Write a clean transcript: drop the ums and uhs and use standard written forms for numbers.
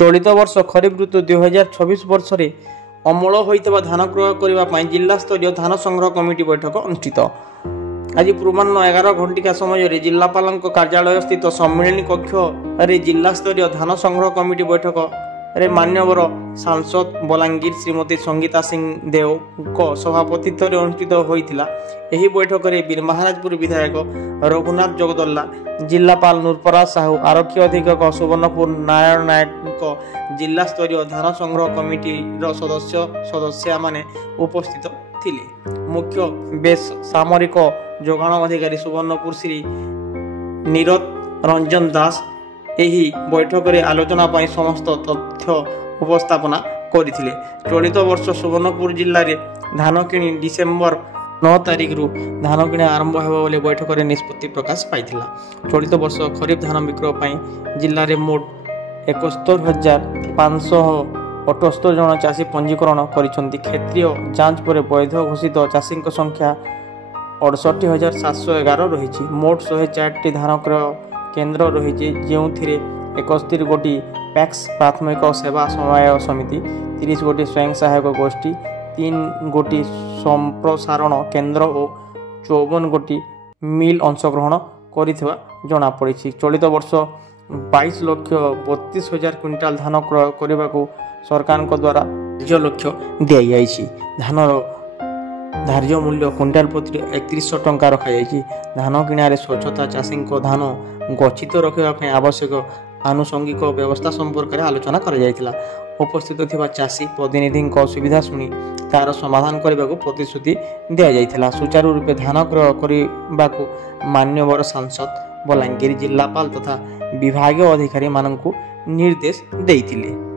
चलित वर्ष खरीफ ऋतु 2024 वर्ष में अमल होता धान क्रय करने जिला स्तरीय धान संग्रह कमिटी बैठक अनुष्ठित। आज पूर्वाह्न 11 घंटिका समय जिलापाल कार्यालय स्थित सम्मेलन कक्ष रे जिला स्तरीय धान संग्रह कमिटी बैठक रे मान्यवर सांसद बलांगीर श्रीमती संगीता सिंह देव को सभापतित्व अनुष्ठित होता। यह बैठक में बीर महाराजपुर विधायक रघुनाथ जगदल्ला, जिलापाल नूरपराज साहू, आरक्षी अधीक्षक सुवर्णपुर नारायण नायक, जिला स्तरीय धान संग्रह कमिटी सदस्य माने उपस्थित थिले। मुख्य बेस सामरिक जोगाण अधिकारी सुवर्णपुर श्री नीरद रंजन दास यही बैठक में आलोचना पाई समस्त तथ्य उपस्थापना करथिले। चलित वर्ष सुवर्णपुर जिले में धान किणी डिसेम्बर 9 तारिख रु धान किणा आरंभ होगा बोली बैठक में निष्पत्ति प्रकाश पाइथिला। चलित वर्ष खरीफ धान विक्रय पर जिले में मोट 71,578 जन चाषी पंजीकरण करिसेंती। क्षेत्रीय जांच पर वैध घोषित चाषी संख्या 68,711 रही। मोट 104 धान क्रय केन्द्र रही, जो 71 गोटी पैक्स प्राथमिक सेवा समन्वय समिति, 30 गोटी स्वयं सहायक गोष्ठी, 3 गोटी संप्रसारण केन्द्र और 54 गोटी मिल अंशग्रहण करिथिबा जणा पड़ी। चलित वर्ष 22,32,000 क्विंटाल धान क्रय करने को सरकार द्वारा धार्य लक्ष्य दि जाइए। धानर धार्य मूल्य क्विंटाल प्रति 3100 टंका रखा। धान किणारे स्वच्छता, चाषी धान गच्छित रखापी आवश्यक आनुषंगिक व्यवस्था संपर्क में आलोचना कर उपस्थित थिबा चाषी प्रतिनिधि सुविधा शुणी तार समाधान करने को प्रतिश्रुति दि जाइथिला। सुचारू रूपे धान क्रय करने को मान्यवर सांसद बलांगीर जिलापाल तथा विभागीय अधिकारी मानक निर्देश देइथिले।